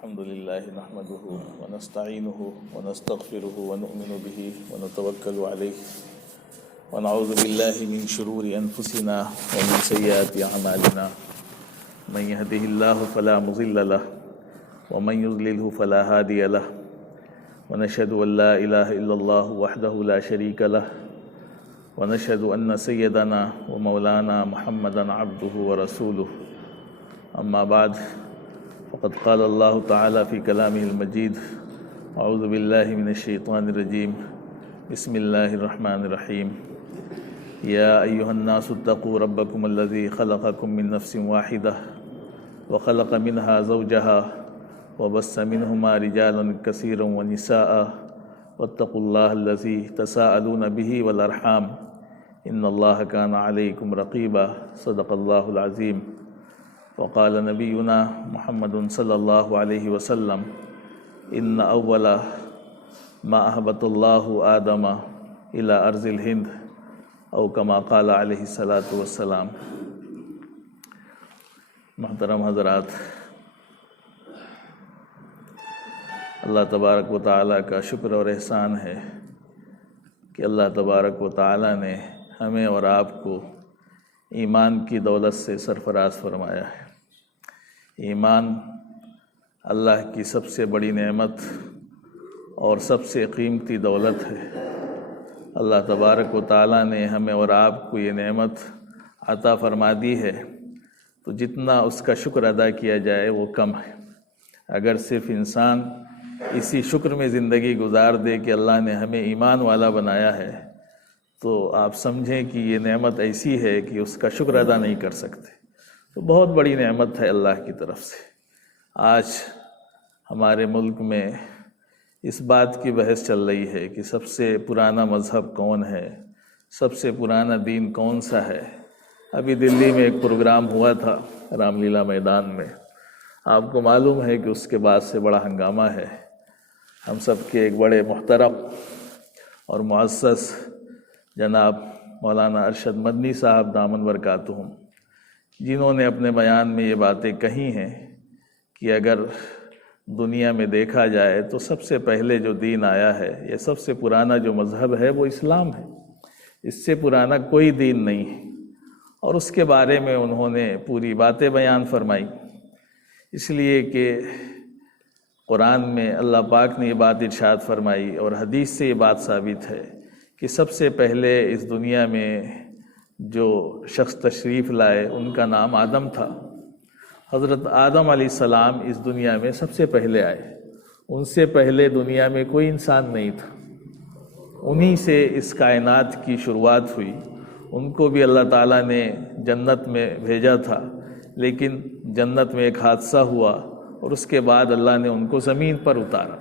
الحمد لله نحمده ونستعينه ونستغفره ونؤمن به ونتوكل عليه ونعوذ بالله من شرور أنفسنا ومن سيئات أعمالنا من يهده الله فلا مضل له ومن يضلله فلا هادي له ونشهد أن لا إله إلا الله وحده لا شريك له ونشهد أن سيدنا ومولانا محمدا عبده ورسوله أما بعد فقد قال الله تعالى في كلامه المجيد أعوذ بالله من الشيطان الرجيم بسم الله الرحمن الرحيم يا أيها الناس اتقوا ربكم الذي خلقكم من نفس واحدة وخلق منها زوجها وبث منهما رجالا كثيرا ونساء واتقوا الله الذي تساءلون به والأرحام إن الله كان عليكم رقيبا صدق الله العظيم وقال نبينا محمد صلى الله عليه وسلم إن أول ما أهبط الله آدم إلى أرض الهند أو كما قال عليه الصلاة والسلام۔ محترم حضرات، اللہ تبارک و تعالیٰ کا شکر اور احسان ہے کہ اللہ تبارک و تعالیٰ نے ہمیں اور آپ کو ایمان کی دولت سے سرفراز فرمایا ہے۔ ایمان اللہ کی سب سے بڑی نعمت اور سب سے قیمتی دولت ہے۔ اللہ تبارک و تعالیٰ نے ہمیں اور آپ کو یہ نعمت عطا فرما دی ہے، تو جتنا اس کا شکر ادا کیا جائے وہ کم ہے۔ اگر صرف انسان اسی شکر میں زندگی گزار دے کہ اللہ نے ہمیں ایمان والا بنایا ہے، تو آپ سمجھیں کہ یہ نعمت ایسی ہے کہ اس کا شکر ادا نہیں کر سکتے۔ تو بہت بڑی نعمت ہے اللہ کی طرف سے۔ آج ہمارے ملک میں اس بات کی بحث چل رہی ہے کہ سب سے پرانا مذہب کون ہے، سب سے پرانا دین کون سا ہے۔ ابھی دلی میں ایک پروگرام ہوا تھا رام لیلا میدان میں، آپ کو معلوم ہے کہ اس کے بعد سے بڑا ہنگامہ ہے۔ ہم سب کے ایک بڑے محترم اور معزز جناب مولانا ارشد مدنی صاحب دامن برکاتہم، جنہوں نے اپنے بیان میں یہ باتیں کہی ہیں کہ اگر دنیا میں دیکھا جائے تو سب سے پہلے جو دین آیا ہے، یہ سب سے پرانا جو مذہب ہے وہ اسلام ہے، اس سے پرانا کوئی دین نہیں ہے۔ اور اس کے بارے میں انہوں نے پوری باتیں بیان فرمائی، اس لیے کہ قرآن میں اللہ پاک نے یہ بات ارشاد فرمائی اور حدیث سے یہ بات ثابت ہے کہ سب سے پہلے اس دنیا میں جو شخص تشریف لائے ان کا نام آدم تھا۔ حضرت آدم علیہ السلام اس دنیا میں سب سے پہلے آئے، ان سے پہلے دنیا میں کوئی انسان نہیں تھا، انہی سے اس کائنات کی شروعات ہوئی۔ ان کو بھی اللہ تعالیٰ نے جنت میں بھیجا تھا، لیکن جنت میں ایک حادثہ ہوا اور اس کے بعد اللہ نے ان کو زمین پر اتارا۔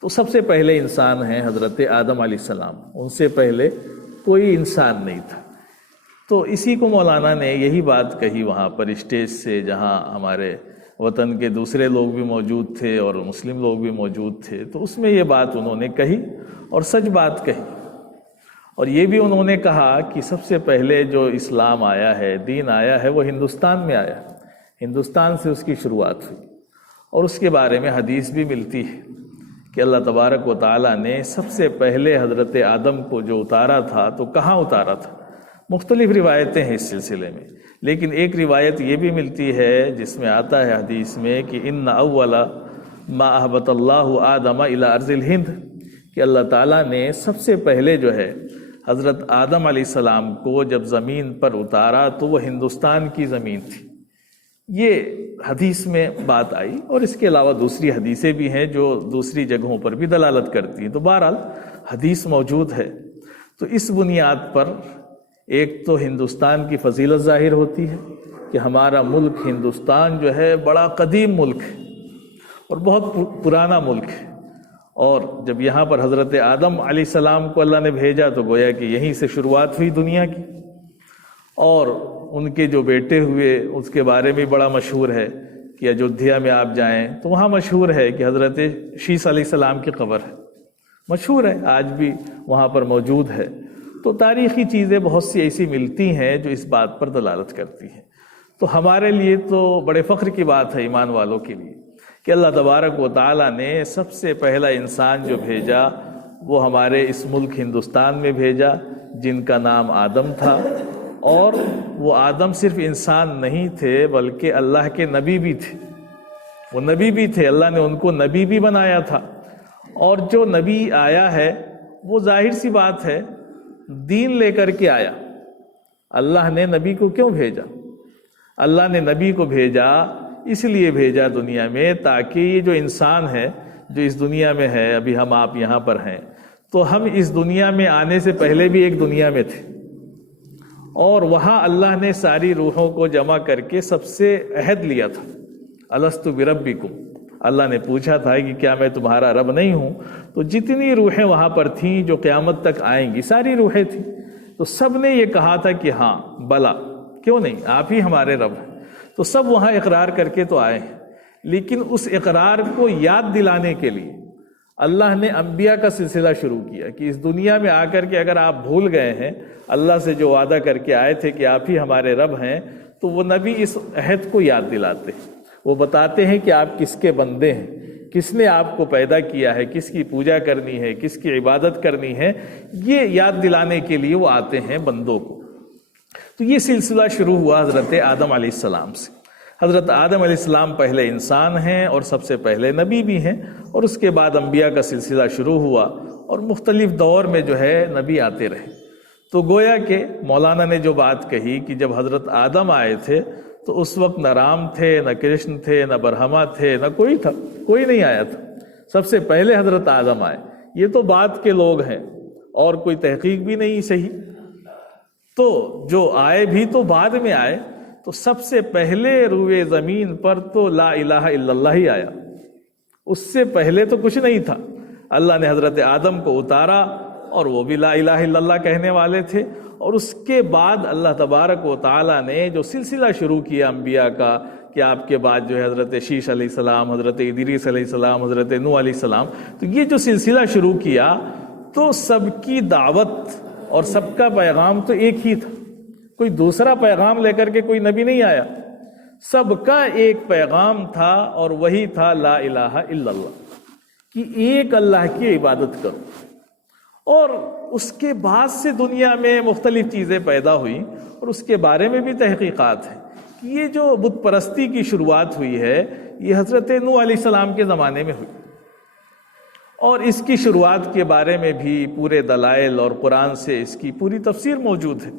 تو سب سے پہلے انسان ہیں حضرت آدم علیہ السلام، ان سے پہلے کوئی انسان نہیں تھا۔ تو اسی کو مولانا نے یہی بات کہی وہاں پر اسٹیج سے، جہاں ہمارے وطن کے دوسرے لوگ بھی موجود تھے اور مسلم لوگ بھی موجود تھے۔ تو اس میں یہ بات انہوں نے کہی اور سچ بات کہی، اور یہ بھی انہوں نے کہا کہ سب سے پہلے جو اسلام آیا ہے، دین آیا ہے، وہ ہندوستان میں آیا، ہندوستان سے اس کی شروعات ہوئی۔ اور اس کے بارے میں حدیث بھی ملتی ہے کہ اللہ تبارک و تعالیٰ نے سب سے پہلے حضرت آدم کو جو اتارا تھا تو کہاں اتارا تھا؟ مختلف روایتیں ہیں اس سلسلے میں، لیکن ایک روایت یہ بھی ملتی ہے جس میں آتا ہے حدیث میں کہ ان اول ما اهبط اللہ آدم الى ارض الہند، کہ اللہ تعالیٰ نے سب سے پہلے جو ہے حضرت آدم علیہ السلام کو جب زمین پر اتارا تو وہ ہندوستان کی زمین تھی۔ یہ حدیث میں بات آئی، اور اس کے علاوہ دوسری حدیثیں بھی ہیں جو دوسری جگہوں پر بھی دلالت کرتی ہیں۔ تو بہرحال حدیث موجود ہے، تو اس بنیاد پر ایک تو ہندوستان کی فضیلت ظاہر ہوتی ہے کہ ہمارا ملک ہندوستان جو ہے بڑا قدیم ملک ہے اور بہت پرانا ملک ہے، اور جب یہاں پر حضرت آدم علیہ السلام کو اللہ نے بھیجا تو گویا کہ یہیں سے شروعات ہوئی دنیا کی۔ اور ان کے جو بیٹے ہوئے اس کے بارے میں بڑا مشہور ہے کہ ایودھیا میں آپ جائیں تو وہاں مشہور ہے کہ حضرت شیش علیہ السلام کی قبر ہے، مشہور ہے، آج بھی وہاں پر موجود ہے۔ تو تاریخی چیزیں بہت سی ایسی ملتی ہیں جو اس بات پر دلالت کرتی ہیں۔ تو ہمارے لیے تو بڑے فخر کی بات ہے ایمان والوں کے لیے کہ اللہ تبارک و تعالیٰ نے سب سے پہلا انسان جو بھیجا وہ ہمارے اس ملک ہندوستان میں بھیجا، جن کا نام آدم تھا، اور وہ آدم صرف انسان نہیں تھے بلکہ اللہ کے نبی بھی تھے۔ وہ نبی بھی تھے، اللہ نے ان کو نبی بھی بنایا تھا، اور جو نبی آیا ہے وہ ظاہر سی بات ہے دین لے کر کے آیا۔ اللہ نے نبی کو کیوں بھیجا؟ اللہ نے نبی کو بھیجا اس لیے بھیجا دنیا میں تاکہ یہ جو انسان ہے جو اس دنیا میں ہے، ابھی ہم آپ یہاں پر ہیں، تو ہم اس دنیا میں آنے سے پہلے بھی ایک دنیا میں تھے، اور وہاں اللہ نے ساری روحوں کو جمع کر کے سب سے عہد لیا تھا، الست بربکم۔ اللہ نے پوچھا تھا کہ کیا میں تمہارا رب نہیں ہوں؟ تو جتنی روحیں وہاں پر تھیں جو قیامت تک آئیں گی، ساری روحیں تھیں، تو سب نے یہ کہا تھا کہ ہاں بلا، کیوں نہیں، آپ ہی ہمارے رب ہیں۔ تو سب وہاں اقرار کر کے تو آئے ہیں، لیکن اس اقرار کو یاد دلانے کے لیے اللہ نے انبیاء کا سلسلہ شروع کیا کہ اس دنیا میں آ کر کے اگر آپ بھول گئے ہیں اللہ سے جو وعدہ کر کے آئے تھے کہ آپ ہی ہمارے رب ہیں، تو وہ نبی اس عہد کو یاد دلاتے ہیں، وہ بتاتے ہیں کہ آپ کس کے بندے ہیں، کس نے آپ کو پیدا کیا ہے، کس کی پوجا کرنی ہے، کس کی عبادت کرنی ہے، یہ یاد دلانے کے لیے وہ آتے ہیں بندوں کو۔ تو یہ سلسلہ شروع ہوا حضرت آدم علیہ السلام سے۔ حضرت آدم علیہ السلام پہلے انسان ہیں اور سب سے پہلے نبی بھی ہیں، اور اس کے بعد انبیاء کا سلسلہ شروع ہوا، اور مختلف دور میں جو ہے نبی آتے رہے۔ تو گویا کہ مولانا نے جو بات کہی کہ جب حضرت آدم آئے تھے تو اس وقت نہ رام تھے، نہ کرشن تھے، نہ برہما تھے، نہ کوئی تھا، کوئی نہیں آیا تھا، سب سے پہلے حضرت آدم آئے۔ یہ تو بات کے لوگ ہیں اور کوئی تحقیق بھی نہیں صحیح، تو جو آئے بھی تو بعد میں آئے، تو سب سے پہلے روئے زمین پر تو لا الہ الا اللہ ہی آیا، اس سے پہلے تو کچھ نہیں تھا۔ اللہ نے حضرت آدم کو اتارا اور وہ بھی لا الہ الا اللہ کہنے والے تھے، اور اس کے بعد اللہ تبارک و تعالیٰ نے جو سلسلہ شروع کیا انبیاء کا کہ آپ کے بعد جو ہے حضرت شیش علیہ السلام، حضرت ادریس علیہ السلام، حضرت نوح علیہ السلام، تو یہ جو سلسلہ شروع کیا تو سب کی دعوت اور سب کا پیغام تو ایک ہی تھا، کوئی دوسرا پیغام لے کر کے کوئی نبی نہیں آیا، سب کا ایک پیغام تھا، اور وہی تھا لا الہ الا اللہ، کہ ایک اللہ کی عبادت کرو۔ اور اس کے بعد سے دنیا میں مختلف چیزیں پیدا ہوئیں، اور اس کے بارے میں بھی تحقیقات ہیں کہ یہ جو بت پرستی کی شروعات ہوئی ہے یہ حضرت نوح علیہ السلام کے زمانے میں ہوئی، اور اس کی شروعات کے بارے میں بھی پورے دلائل اور قرآن سے اس کی پوری تفسیر موجود ہے۔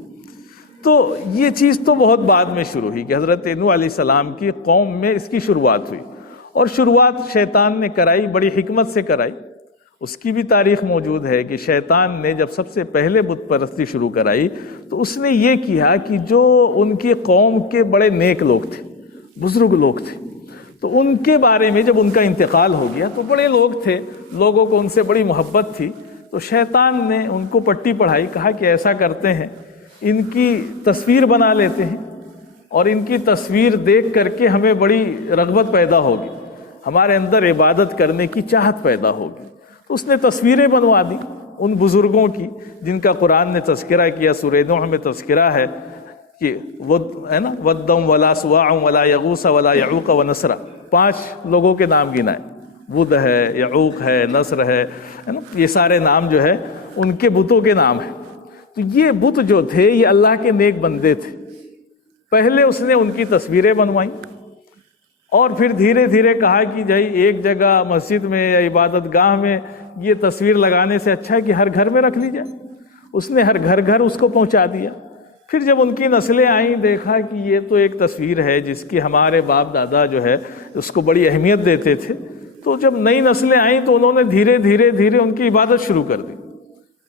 تو یہ چیز تو بہت بعد میں شروع ہوئی کہ حضرت نوح علیہ السلام کی قوم میں اس کی شروعات ہوئی، اور شروعات شیطان نے کرائی، بڑی حکمت سے کرائی۔ اس کی بھی تاریخ موجود ہے کہ شیطان نے جب سب سے پہلے بت پرستی شروع کرائی تو اس نے یہ کیا کہ جو ان کی قوم کے بڑے نیک لوگ تھے، بزرگ لوگ تھے، تو ان کے بارے میں جب ان کا انتقال ہو گیا تو بڑے لوگ تھے، لوگوں کو ان سے بڑی محبت تھی، تو شیطان نے ان کو پٹی پڑھائی، کہا کہ ایسا کرتے ہیں ان کی تصویر بنا لیتے ہیں، اور ان کی تصویر دیکھ کر کے ہمیں بڑی رغبت پیدا ہوگی، ہمارے اندر عبادت کرنے کی چاہت پیدا ہوگی۔ تو اس نے تصویریں بنوا دی ان بزرگوں کی جن کا قرآن نے تذکرہ کیا، سورہ نوح میں تذکرہ ہے کہ ودم ولا سواع ولا یغوث ولا یعوق ونسر، 5 لوگوں کے نام گنائے، ود ہے، یعوق ہے، نصر ہے نا، یہ سارے نام جو ہے ان کے بتوں کے نام ہیں۔ تو یہ بت جو تھے یہ اللہ کے نیک بندے تھے، پہلے اس نے ان کی تصویریں بنوائیں، اور پھر دھیرے دھیرے کہا کہ جی ایک جگہ مسجد میں یا عبادت گاہ میں یہ تصویر لگانے سے اچھا ہے کہ ہر گھر میں رکھ لی جائے۔ اس نے ہر گھر گھر اس کو پہنچا دیا۔ پھر جب ان کی نسلیں آئیں دیکھا کہ یہ تو ایک تصویر ہے جس کی ہمارے باپ دادا جو ہے اس کو بڑی اہمیت دیتے تھے، تو جب نئی نسلیں آئیں تو انہوں نے دھیرے دھیرے دھیرے ان کی عبادت شروع کر دی،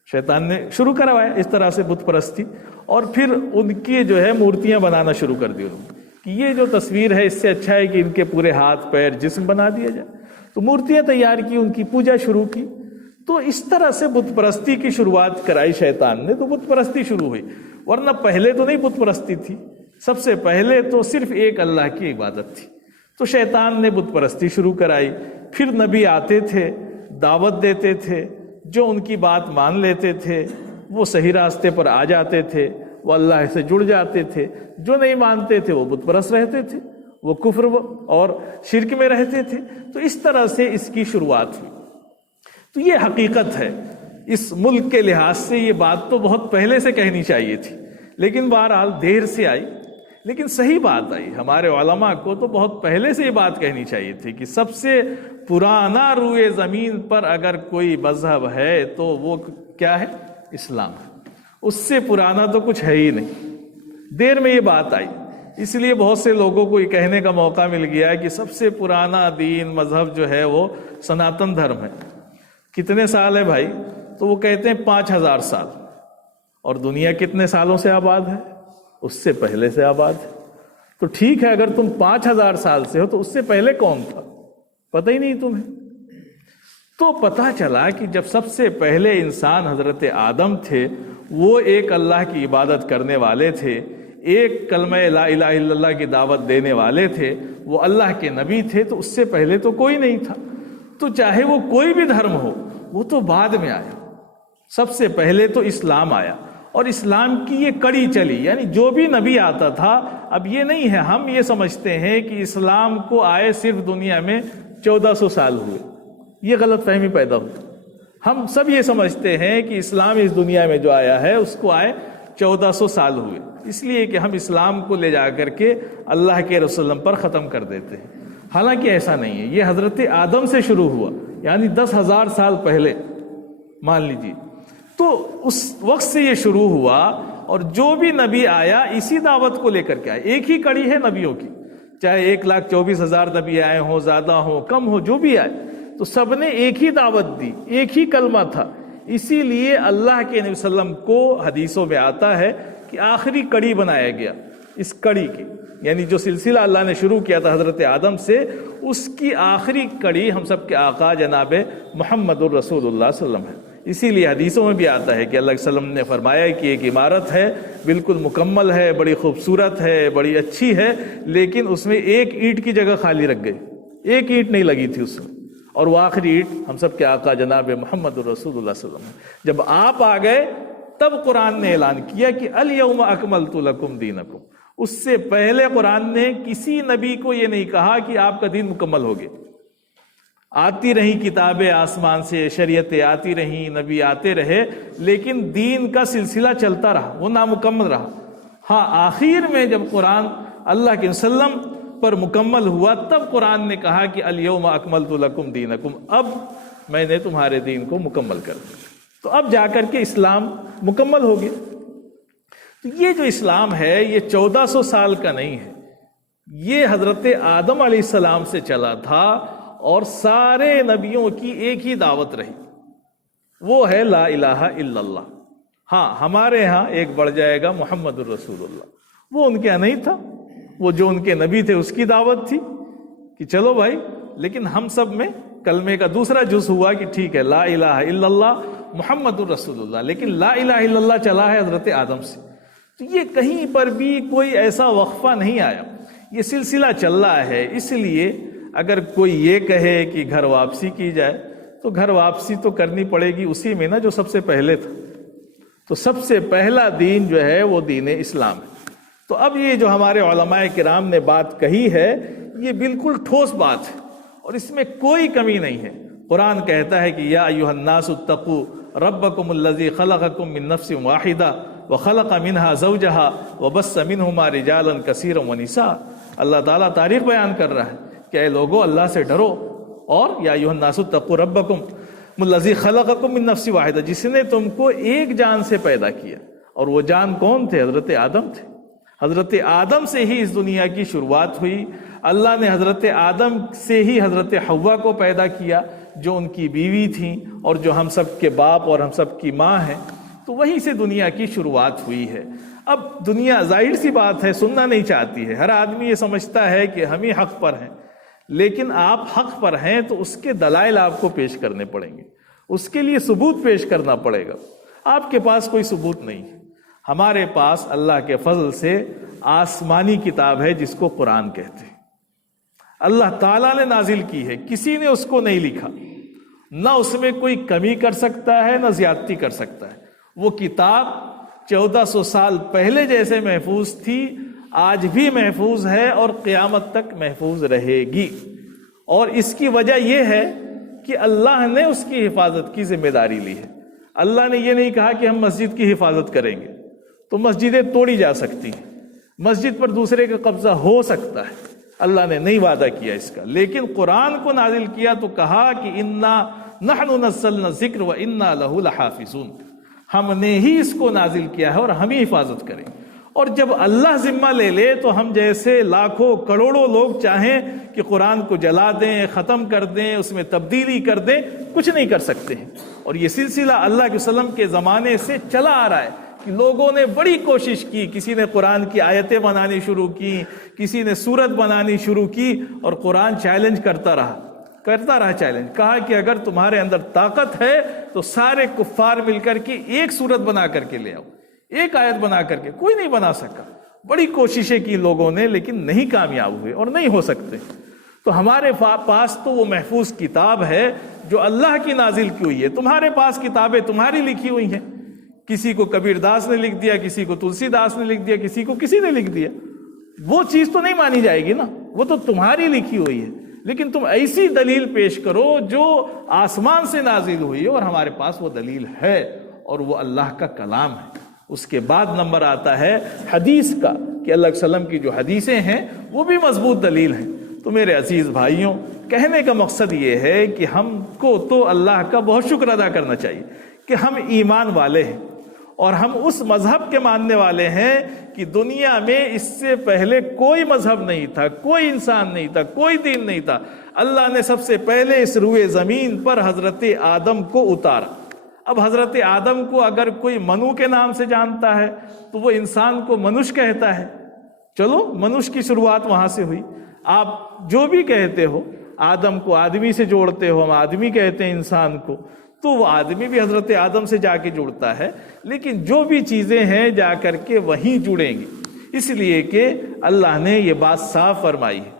شیطان نے شروع کروایا اس طرح سے بت پرستی، اور پھر ان کی جو ہے مورتیاں بنانا شروع کر دی انہوں نے کہ یہ جو تصویر ہے اس سے اچھا ہے کہ ان کے پورے ہاتھ پیر جسم بنا دیا جائے، تو مورتیاں تیار کی، ان کی پوجا شروع کی۔ تو اس طرح سے بت پرستی کی شروعات کرائی شیطان نے، تو بت پرستی شروع ہوئی، ورنہ پہلے تو نہیں بت پرستی تھی، سب سے پہلے تو صرف ایک اللہ کی عبادت تھی۔ تو شیطان نے بت پرستی شروع کرائی، پھر نبی آتے تھے، دعوت دیتے تھے، جو ان کی بات مان لیتے تھے وہ صحیح راستے پر آ جاتے تھے، وہ اللہ سے جڑ جاتے تھے، جو نہیں مانتے تھے وہ بت پرست رہتے تھے، وہ کفر اور شرک میں رہتے تھے، تو اس طرح سے اس کی شروعات ہوئی۔ تو یہ حقیقت ہے، اس ملک کے لحاظ سے یہ بات تو بہت پہلے سے کہنی چاہیے تھی، لیکن بہرحال دیر سے آئی، لیکن صحیح بات آئی۔ ہمارے علماء کو تو بہت پہلے سے یہ بات کہنی چاہیے تھی کہ سب سے پرانا روئے زمین پر اگر کوئی مذہب ہے تو وہ کیا ہے؟ اسلام ہے۔ اس سے پرانا تو کچھ ہے ہی نہیں۔ دیر میں یہ بات آئی، اس لیے بہت سے لوگوں کو یہ کہنے کا موقع مل گیا ہے کہ سب سے پرانا دین مذہب جو ہے وہ سناتن دھرم ہے۔ کتنے سال ہے بھائی؟ تو وہ کہتے ہیں 5000 سال۔ اور دنیا کتنے سالوں سے آباد ہے؟ اس سے پہلے سے آباد ہے۔ تو ٹھیک ہے، اگر تم 5000 سال سے ہو تو اس سے پہلے کون تھا؟ پتہ ہی نہیں تمہیں۔ تو پتہ چلا کہ جب سب سے پہلے انسان حضرت آدم تھے، وہ ایک اللہ کی عبادت کرنے والے تھے، ایک کلمہ لا الہ الا اللہ کی دعوت دینے والے تھے، وہ اللہ کے نبی تھے، تو اس سے پہلے تو کوئی نہیں تھا۔ تو چاہے وہ کوئی بھی دھرم ہو، وہ تو بعد میں آیا۔ سب سے پہلے تو اسلام آیا، اور اسلام کی یہ کڑی چلی، یعنی جو بھی نبی آتا تھا۔ اب یہ نہیں ہے، ہم یہ سمجھتے ہیں کہ اسلام کو آئے صرف دنیا میں 1400 سال ہوئے، یہ غلط فہمی پیدا ہوئی۔ ہم سب یہ سمجھتے ہیں کہ اسلام اس دنیا میں جو آیا ہے اس کو آئے 1400 سال ہوئے، اس لیے کہ ہم اسلام کو لے جا کر کے اللہ کے رسول پر ختم کر دیتے ہیں۔ حالانکہ ایسا نہیں ہے، یہ حضرت آدم سے شروع ہوا، یعنی 10,000 سال پہلے مان لیجیے۔ تو اس وقت سے یہ شروع ہوا، اور جو بھی نبی آیا اسی دعوت کو لے کر کے آیا۔ ایک ہی کڑی ہے نبیوں کی، چاہے 1,24,000 نبی آئے ہوں، زیادہ ہوں کم ہو، جو بھی آئے، تو سب نے ایک ہی دعوت دی، ایک ہی کلمہ تھا۔ اسی لیے اللہ کے نبی صلی اللہ علیہ وسلم کو حدیثوں میں آتا ہے کہ آخری کڑی بنایا گیا اس کڑی کی، یعنی جو سلسلہ اللہ نے شروع کیا تھا حضرت آدم سے، اس کی آخری کڑی ہم سب کے آقا جناب محمد الرسول اللہ صلی اللہ علیہ وسلم ہے۔ اسی لیے حدیثوں میں بھی آتا ہے کہ اللہ کے وسلم نے فرمایا کہ ایک عمارت ہے، بالکل مکمل ہے، بڑی خوبصورت ہے، بڑی اچھی ہے، لیکن اس میں ایک اینٹ کی جگہ خالی رکھ گئی، ایک اینٹ نہیں لگی تھی اس میں، اور وہ آخری اینٹ ہم سب کے آقا جناب محمد الرسول اللہ صلی اللہ علیہ وسلم۔ جب آپ آ گئے تب قرآن نے اعلان کیا کہ الیوم اکملت لکم دینکم۔ اس سے پہلے قرآن نے کسی نبی کو یہ نہیں کہا کہ آپ کا دین مکمل ہو گیا۔ آتی رہی کتابیں آسمان سے، شریعتیں آتی رہیں، نبی آتے رہے، لیکن دین کا سلسلہ چلتا رہا، وہ نامکمل رہا۔ ہاں، آخر میں جب قرآن اللہ کے وسلم پر مکمل ہوا تب قرآن نے کہا کہ الیوم اکملت لکم دینکم، اب میں نے تمہارے دین کو مکمل کر دیا۔ تو اب جا کر کے اسلام مکمل ہو گیا۔ تو یہ جو اسلام ہے یہ 1400 سال کا نہیں ہے، یہ حضرت آدم علیہ السلام سے چلا تھا، اور سارے نبیوں کی ایک ہی دعوت رہی، وہ ہے لا الہ الا اللہ۔ ہاں، ہمارے ہاں ایک بڑھ جائے گا محمد الرسول اللہ، وہ ان کے یہاں نہیں تھا، وہ جو ان کے نبی تھے اس کی دعوت تھی کہ چلو بھائی، لیکن ہم سب میں کلمے کا دوسرا جز ہوا کہ ٹھیک ہے لا الہ الا اللہ محمد الرسول اللہ، لیکن لا الہ الا اللہ چلا ہے حضرت آدم سے۔ تو یہ کہیں پر بھی کوئی ایسا وقفہ نہیں آیا، یہ سلسلہ چل رہا ہے۔ اس لیے اگر کوئی یہ کہے کہ گھر واپسی کی جائے تو گھر واپسی تو کرنی پڑے گی اسی میں نا جو سب سے پہلے تھا۔ تو سب سے پہلا دین جو ہے وہ دین اسلام ہے۔ تو اب یہ جو ہمارے علماء کرام نے بات کہی ہے یہ بالکل ٹھوس بات ہے، اور اس میں کوئی کمی نہیں ہے۔ قرآن کہتا ہے کہ یا ایھا الناس اتقوا ربکم الذی خلقکم من نفس واحدہ وخلق منها زوجها وبث منہما رجالا کثیرا ونساء۔ اللہ تعالیٰ تاریخ بیان کر رہا ہے کہ اے لوگو اللہ سے ڈرو، اور یا ایھا الناس اتقوا ربکم الذی خلقکم من نفس واحدہ، جس نے تم کو ایک جان سے پیدا کیا، اور وہ جان کون تھے؟ حضرت آدم تھے۔ حضرت آدم سے ہی اس دنیا کی شروعات ہوئی۔ اللہ نے حضرت آدم سے ہی حضرت حوا کو پیدا کیا جو ان کی بیوی تھیں اور جو ہم سب کے باپ اور ہم سب کی ماں ہیں۔ تو وہیں سے دنیا کی شروعات ہوئی ہے۔ اب دنیا ظاہر سی بات ہے سننا نہیں چاہتی ہے، ہر آدمی یہ سمجھتا ہے کہ ہم ہی حق پر ہیں، لیکن آپ حق پر ہیں تو اس کے دلائل آپ کو پیش کرنے پڑیں گے، اس کے لیے ثبوت پیش کرنا پڑے گا۔ آپ کے پاس کوئی ثبوت نہیں ہے، ہمارے پاس اللہ کے فضل سے آسمانی کتاب ہے جس کو قرآن کہتے ہیں، اللہ تعالیٰ نے نازل کی ہے، کسی نے اس کو نہیں لکھا، نہ اس میں کوئی کمی کر سکتا ہے نہ زیادتی کر سکتا ہے۔ وہ کتاب 1400 سال پہلے جیسے محفوظ تھی، آج بھی محفوظ ہے اور قیامت تک محفوظ رہے گی. اور اس کی وجہ یہ ہے کہ اللہ نے اس کی حفاظت کی ذمہ داری لی ہے. اللہ نے یہ نہیں کہا کہ ہم مسجد کی حفاظت کریں گے. تو مسجدیں توڑی جا سکتی ہیں، مسجد پر دوسرے کا قبضہ ہو سکتا ہے، اللہ نے نہیں وعدہ کیا اس کا. لیکن قرآن کو نازل کیا تو کہا کہ انا نحن نزلنا الذکر وانا لہ لحافظون، ہم نے ہی اس کو نازل کیا ہے اور ہم ہی حفاظت کریں. اور جب اللہ ذمہ لے لے تو ہم جیسے لاکھوں کروڑوں لوگ چاہیں کہ قرآن کو جلا دیں، ختم کر دیں، اس میں تبدیلی کر دیں، کچھ نہیں کر سکتے ہیں. اور یہ سلسلہ اللہ کے وسلم کے زمانے سے چلا آ رہا ہے کہ لوگوں نے بڑی کوشش کی. کسی نے قرآن کی آیتیں بنانی شروع کی، کسی نے سورت بنانی شروع کی، اور قرآن چیلنج کرتا رہا چیلنج. کہا کہ اگر تمہارے اندر طاقت ہے تو سارے کفار مل کر کے ایک سورت بنا کر کے لے آؤ، ایک آیت بنا کر کے. کوئی نہیں بنا سکا. بڑی کوششیں کی لوگوں نے لیکن نہیں کامیاب ہوئے اور نہیں ہو سکتے. تو ہمارے پاس تو وہ محفوظ کتاب ہے جو اللہ کی نازل کی ہوئی ہے. تمہارے پاس کتابیں تمہاری لکھی ہوئی ہیں، کسی کو کبیر داس نے لکھ دیا، کسی کو تلسی داس نے لکھ دیا، کسی کو کسی نے لکھ دیا. وہ چیز تو نہیں مانی جائے گی نا، وہ تو تمہاری لکھی ہوئی ہے. لیکن تم ایسی دلیل پیش کرو جو آسمان سے نازل ہوئی ہے، اور ہمارے پاس وہ دلیل ہے اور وہ اللہ کا کلام ہے. اس کے بعد نمبر آتا ہے حدیث کا کہ اللہ کے وسلم کی جو حدیثیں ہیں وہ بھی مضبوط دلیل ہیں. تو میرے عزیز بھائیوں، کہنے کا مقصد یہ ہے کہ ہم کو تو اللہ کا بہت شکر ادا کرنا چاہیے کہ ہم ایمان والے ہیں اور ہم اس مذہب کے ماننے والے ہیں کہ دنیا میں اس سے پہلے کوئی مذہب نہیں تھا، کوئی انسان نہیں تھا، کوئی دین نہیں تھا. اللہ نے سب سے پہلے اس روئے زمین پر حضرت آدم کو اتارا. اب حضرت آدم کو اگر کوئی منو کے نام سے جانتا ہے تو وہ انسان کو منش کہتا ہے. چلو منش کی شروعات وہاں سے ہوئی. آپ جو بھی کہتے ہو، آدم کو آدمی سے جوڑتے ہو، ہم آدمی کہتے ہیں انسان کو، تو وہ آدمی بھی حضرت آدم سے جا کے جڑتا ہے. لیکن جو بھی چیزیں ہیں جا کر کے وہیں جڑیں گی، اس لیے کہ اللہ نے یہ بات صاف فرمائی ہے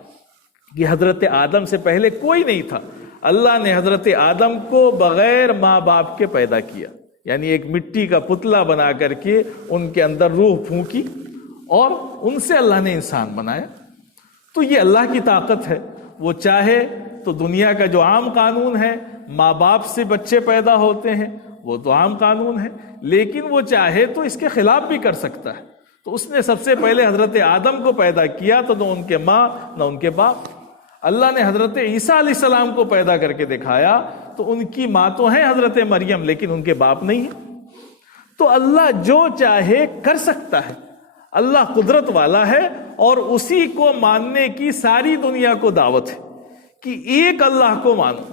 کہ حضرت آدم سے پہلے کوئی نہیں تھا. اللہ نے حضرت آدم کو بغیر ماں باپ کے پیدا کیا، یعنی ایک مٹی کا پتلا بنا کر کے ان کے اندر روح پھونکی اور ان سے اللہ نے انسان بنایا. تو یہ اللہ کی طاقت ہے. وہ چاہے تو دنیا کا جو عام قانون ہے، ماں باپ سے بچے پیدا ہوتے ہیں، وہ تو عام قانون ہے، لیکن وہ چاہے تو اس کے خلاف بھی کر سکتا ہے. تو اس نے سب سے پہلے حضرت آدم کو پیدا کیا تو نہ ان کے ماں نہ ان کے باپ. اللہ نے حضرت عیسیٰ علیہ السلام کو پیدا کر کے دکھایا تو ان کی ماں تو ہیں حضرت مریم لیکن ان کے باپ نہیں ہیں. تو اللہ جو چاہے کر سکتا ہے. اللہ قدرت والا ہے اور اسی کو ماننے کی ساری دنیا کو دعوت ہے کہ ایک اللہ کو مانو،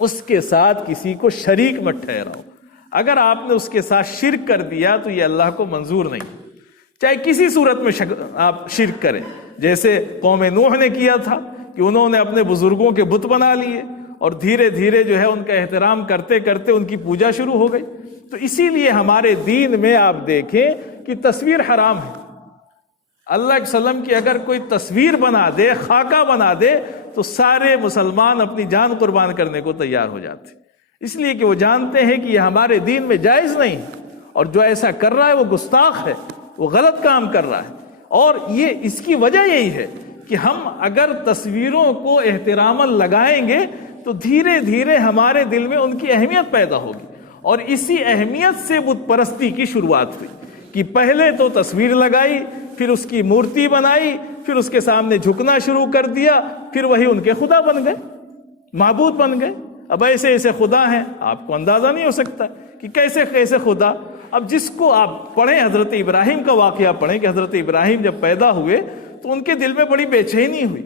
اس کے ساتھ کسی کو شریک مت ٹھہراؤ. اگر آپ نے اس کے ساتھ شرک کر دیا تو یہ اللہ کو منظور نہیں، چاہے کسی صورت میں آپ شرک کریں. جیسے قوم نوح نے کیا تھا کہ انہوں نے اپنے بزرگوں کے بت بنا لیے اور دھیرے دھیرے جو ہے ان کا احترام کرتے کرتے ان کی پوجا شروع ہو گئی. تو اسی لیے ہمارے دین میں آپ دیکھیں کہ تصویر حرام ہے. اللہ کے وسلم کی اگر کوئی تصویر بنا دے، خاکہ بنا دے، تو سارے مسلمان اپنی جان قربان کرنے کو تیار ہو جاتے، اس لیے کہ وہ جانتے ہیں کہ یہ ہمارے دین میں جائز نہیں، اور جو ایسا کر رہا ہے وہ گستاخ ہے، وہ غلط کام کر رہا ہے. اور یہ اس کی وجہ یہی ہے کہ ہم اگر تصویروں کو احتراماً لگائیں گے تو دھیرے دھیرے ہمارے دل میں ان کی اہمیت پیدا ہوگی. اور اسی اہمیت سے بت پرستی کی شروعات ہوئی کہ پہلے تو تصویر لگائی، پھر اس کی مورتی بنائی، پھر اس کے سامنے جھکنا شروع کر دیا، پھر وہی ان کے خدا بن گئے، معبود بن گئے. اب ایسے ایسے خدا ہیں، آپ کو اندازہ نہیں ہو سکتا کہ کیسے کیسے خدا. اب جس کو آپ پڑھیں، حضرت ابراہیم کا واقعہ پڑھیں کہ حضرت ابراہیم جب پیدا ہوئے تو ان کے دل میں بڑی بے چینی ہوئی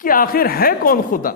کہ آخر ہے کون خدا.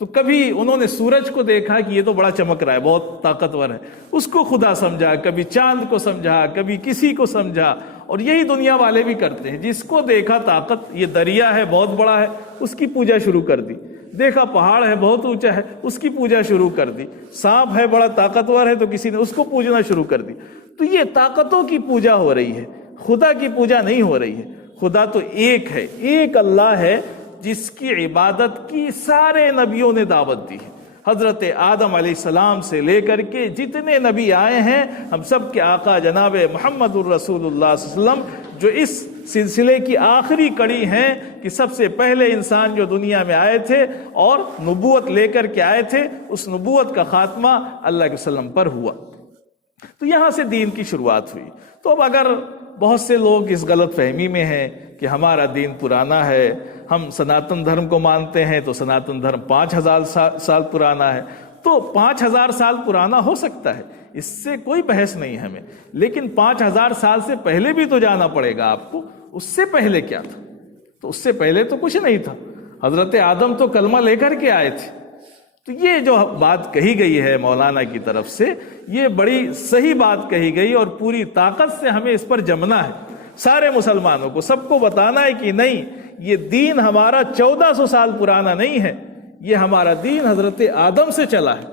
تو کبھی انہوں نے سورج کو دیکھا کہ یہ تو بڑا چمک رہا ہے، بہت طاقتور ہے، اس کو خدا سمجھا، کبھی چاند کو سمجھا، کبھی کسی کو سمجھا. اور یہی دنیا والے بھی کرتے ہیں، جس کو دیکھا طاقت، یہ دریا ہے بہت بڑا ہے، اس کی پوجا شروع کر دی. دیکھا پہاڑ ہے بہت اونچا ہے، اس کی پوجا شروع کر دی. سانپ ہے بڑا طاقتور ہے تو کسی نے اس کو پوجنا شروع کر دی. تو یہ طاقتوں کی پوجا ہو رہی ہے، خدا کی پوجا نہیں ہو رہی ہے. خدا تو ایک ہے، ایک اللہ ہے جس کی عبادت کی سارے نبیوں نے دعوت دی ہے. حضرت آدم علیہ السلام سے لے کر کے جتنے نبی آئے ہیں، ہم سب کے آقا جناب محمد الرسول اللہ صلی اللہ علیہ وسلم جو اس سلسلے کی آخری کڑی ہیں کہ سب سے پہلے انسان جو دنیا میں آئے تھے اور نبوت لے کر کے آئے تھے، اس نبوت کا خاتمہ اللہ کے وسلم پر ہوا۔ تو یہاں سے دین کی شروعات ہوئی۔ تو اب اگر بہت سے لوگ اس غلط فہمی میں ہیں کہ ہمارا دین پرانا ہے، ہم سناتن دھرم کو مانتے ہیں تو سناتن دھرم 5000 سال پرانا ہے، تو 5000 سال پرانا ہو سکتا ہے، اس سے کوئی بحث نہیں ہمیں، لیکن 5000 سال سے پہلے بھی تو جانا پڑے گا آپ کو۔ اس سے پہلے کیا تھا؟ تو اس سے پہلے تو کچھ نہیں تھا، حضرت آدم تو کلمہ لے کر کے آئے تھے۔ تو یہ جو بات کہی گئی ہے مولانا کی طرف سے، یہ بڑی صحیح بات کہی گئی، اور پوری طاقت سے ہمیں اس پر جمنا ہے، سارے مسلمانوں کو، سب کو بتانا ہے کہ نہیں، یہ دین ہمارا 1400 سال پرانا نہیں ہے، یہ ہمارا دین حضرت آدم سے چلا ہے،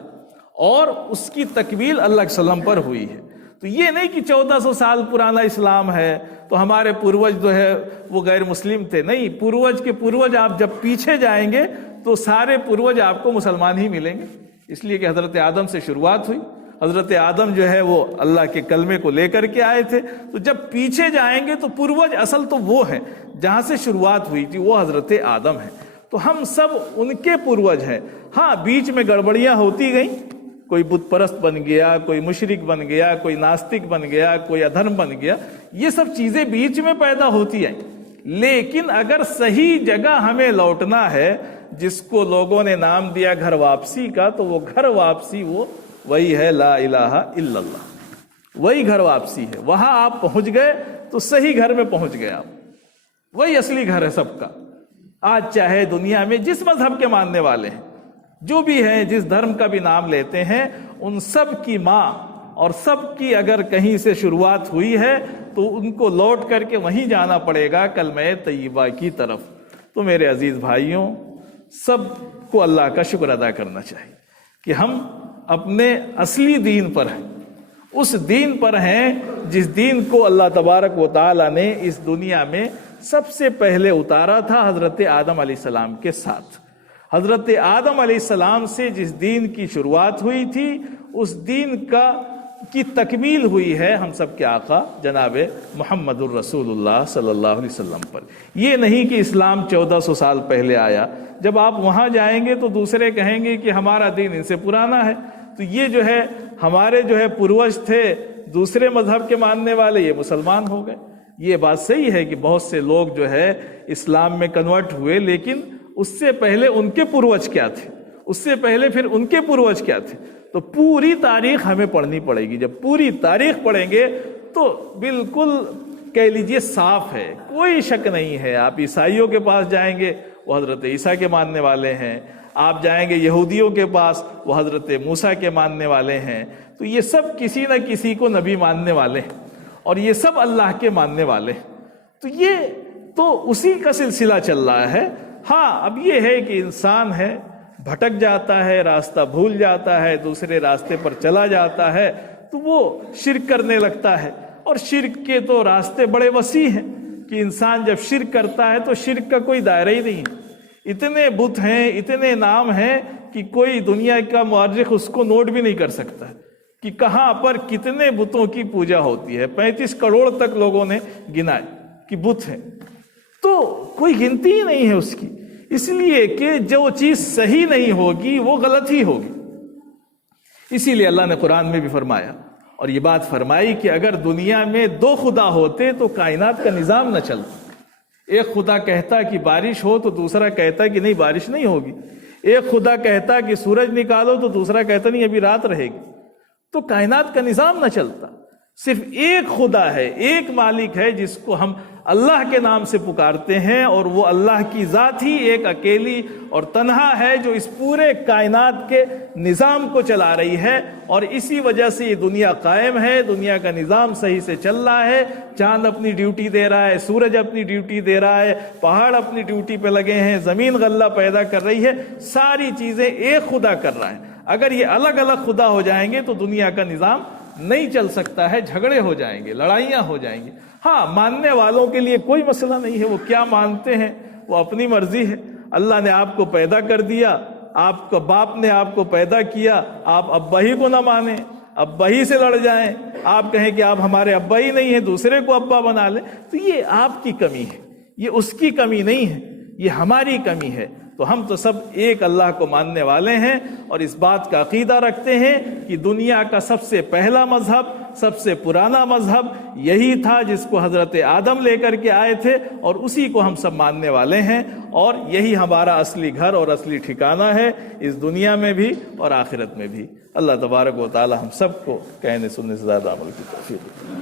اور اس کی تکمیل اللہ کے وسلم پر ہوئی ہے۔ تو یہ نہیں کہ 1400 سال پرانا اسلام ہے تو ہمارے پوروج جو ہے وہ غیر مسلم تھے، نہیں، پوروج کے پوروج آپ جب پیچھے جائیں گے تو سارے پوروج آپ کو مسلمان ہی ملیں گے، اس لیے کہ حضرت آدم سے شروعات ہوئی۔ حضرت آدم جو ہے وہ اللہ کے کلمے کو لے کر کے آئے تھے، تو جب پیچھے جائیں گے تو پوروج اصل تو وہ ہے جہاں سے شروعات ہوئی تھی، وہ حضرت آدم ہے۔ تو ہم سب ان کے پوروج ہیں۔ ہاں، بیچ میں گڑبڑیاں ہوتی گئیں، کوئی بت پرست بن گیا، کوئی مشرک بن گیا، کوئی ناستک بن گیا، کوئی ادھرم بن گیا، یہ سب چیزیں بیچ میں پیدا ہوتی ہیں، لیکن اگر صحیح جگہ ہمیں لوٹنا ہے، جس کو لوگوں نے نام دیا گھر واپسی کا، تو وہ گھر واپسی وہی ہے لا الہ الا اللہ، وہی گھر واپسی ہے۔ وہاں آپ پہنچ گئے تو صحیح گھر میں پہنچ گئے آپ، وہی اصلی گھر ہے سب کا۔ آج چاہے دنیا میں جس مذہب کے ماننے والے ہیں، جو بھی ہیں، جس دھرم کا بھی نام لیتے ہیں، ان سب کی ماں اور سب کی اگر کہیں سے شروعات ہوئی ہے تو ان کو لوٹ کر کے وہیں جانا پڑے گا، کلمہ طیبہ کی طرف۔ تو میرے عزیز بھائیوں، سب کو اللہ کا شکر ادا کرنا چاہیے کہ ہم اپنے اصلی دین پر ہیں، اس دین پر ہیں جس دین کو اللہ تبارک و تعالی نے اس دنیا میں سب سے پہلے اتارا تھا حضرت آدم علیہ السلام کے ساتھ۔ حضرت آدم علیہ السلام سے جس دین کی شروعات ہوئی تھی، اس دین کی تکمیل ہوئی ہے ہم سب کے آقا جناب محمد الرسول اللہ صلی اللہ علیہ وسلم پر۔ یہ نہیں کہ اسلام 1400 سال پہلے آیا، جب آپ وہاں جائیں گے تو دوسرے کہیں گے کہ ہمارا دین ان سے پرانا ہے، تو یہ جو ہے ہمارے جو ہے پوروج تھے دوسرے مذہب کے ماننے والے، یہ مسلمان ہو گئے۔ یہ بات صحیح ہے کہ بہت سے لوگ جو ہے اسلام میں کنورٹ ہوئے، لیکن اس سے پہلے ان کے پوروج کیا تھے، اس سے پہلے پھر ان کے پوروج کیا تھے۔ تو پوری تاریخ ہمیں پڑھنی پڑے گی، جب پوری تاریخ پڑھیں گے تو بالکل کہہ لیجئے صاف ہے، کوئی شک نہیں ہے۔ آپ عیسائیوں کے پاس جائیں گے، وہ حضرت عیسیٰ کے ماننے والے ہیں، آپ جائیں گے یہودیوں کے پاس، وہ حضرت موسیٰ کے ماننے والے ہیں۔ تو یہ سب کسی نہ کسی کو نبی ماننے والے ہیں، اور یہ سب اللہ کے ماننے والے ہیں۔ تو یہ تو اسی کا سلسلہ چل رہا ہے۔ ہاں، اب یہ ہے کہ انسان ہے، بھٹک جاتا ہے، راستہ بھول جاتا ہے، دوسرے راستے پر چلا جاتا ہے، تو وہ شرک کرنے لگتا ہے۔ اور شرک کے تو راستے بڑے وسیع ہیں کہ انسان جب شرک کرتا ہے تو شرک کا کوئی دائرہ ہی نہیں ہے۔ اتنے بت ہیں، اتنے نام ہیں کہ کوئی دنیا کا مورخ اس کو نوٹ بھی نہیں کر سکتا کہ کہاں پر کتنے بتوں کی پوجا ہوتی ہے۔ 35 کروڑ تک لوگوں نے گنائے کہ بت ہیں، تو کوئی گنتی ہی نہیں ہے اس کی، اس لیے کہ جو چیز صحیح نہیں ہوگی وہ غلط ہی ہوگی۔ اسی لیے اللہ نے قرآن میں بھی فرمایا، اور یہ بات فرمائی کہ اگر دنیا میں 2 خدا ہوتے تو کائنات کا نظام نہ چلتا۔ ایک خدا کہتا کہ بارش ہو تو دوسرا کہتا کہ نہیں بارش نہیں ہوگی، ایک خدا کہتا کہ سورج نکالو تو دوسرا کہتا نہیں ابھی رات رہے گی، تو کائنات کا نظام نہ چلتا۔ صرف ایک خدا ہے، ایک مالک ہے جس کو ہم اللہ کے نام سے پکارتے ہیں، اور وہ اللہ کی ذات ہی ایک اکیلی اور تنہا ہے جو اس پورے کائنات کے نظام کو چلا رہی ہے، اور اسی وجہ سے یہ دنیا قائم ہے، دنیا کا نظام صحیح سے چل رہا ہے۔ چاند اپنی ڈیوٹی دے رہا ہے، سورج اپنی ڈیوٹی دے رہا ہے، پہاڑ اپنی ڈیوٹی پہ لگے ہیں، زمین غلہ پیدا کر رہی ہے، ساری چیزیں ایک خدا کر رہا ہے۔ اگر یہ الگ الگ خدا ہو جائیں گے تو دنیا کا نظام نہیں چل سکتا ہے، جھگڑے ہو جائیں گے، لڑائیاں ہو جائیں گی۔ ہاں، ماننے والوں کے لیے کوئی مسئلہ نہیں ہے، وہ کیا مانتے ہیں وہ اپنی مرضی ہے۔ اللہ نے آپ کو پیدا کر دیا، آپ کا باپ نے آپ کو پیدا کیا، آپ ابا ہی کو نہ مانیں، ابا ہی سے لڑ جائیں، آپ کہیں کہ آپ ہمارے ابا ہی نہیں ہیں، دوسرے کو ابا بنا لیں، تو یہ آپ کی کمی ہے، یہ اس کی کمی نہیں ہے، یہ ہماری کمی ہے۔ تو ہم تو سب ایک اللہ کو ماننے والے ہیں اور اس بات کا عقیدہ رکھتے ہیں کہ دنیا کا سب سے پہلا مذہب، سب سے پرانا مذہب یہی تھا جس کو حضرت آدم لے کر کے آئے تھے، اور اسی کو ہم سب ماننے والے ہیں، اور یہی ہمارا اصلی گھر اور اصلی ٹھکانہ ہے، اس دنیا میں بھی اور آخرت میں بھی۔ اللہ تبارک و تعالی ہم سب کو کہنے سننے سے زیادہ عمل کی توفیق دے۔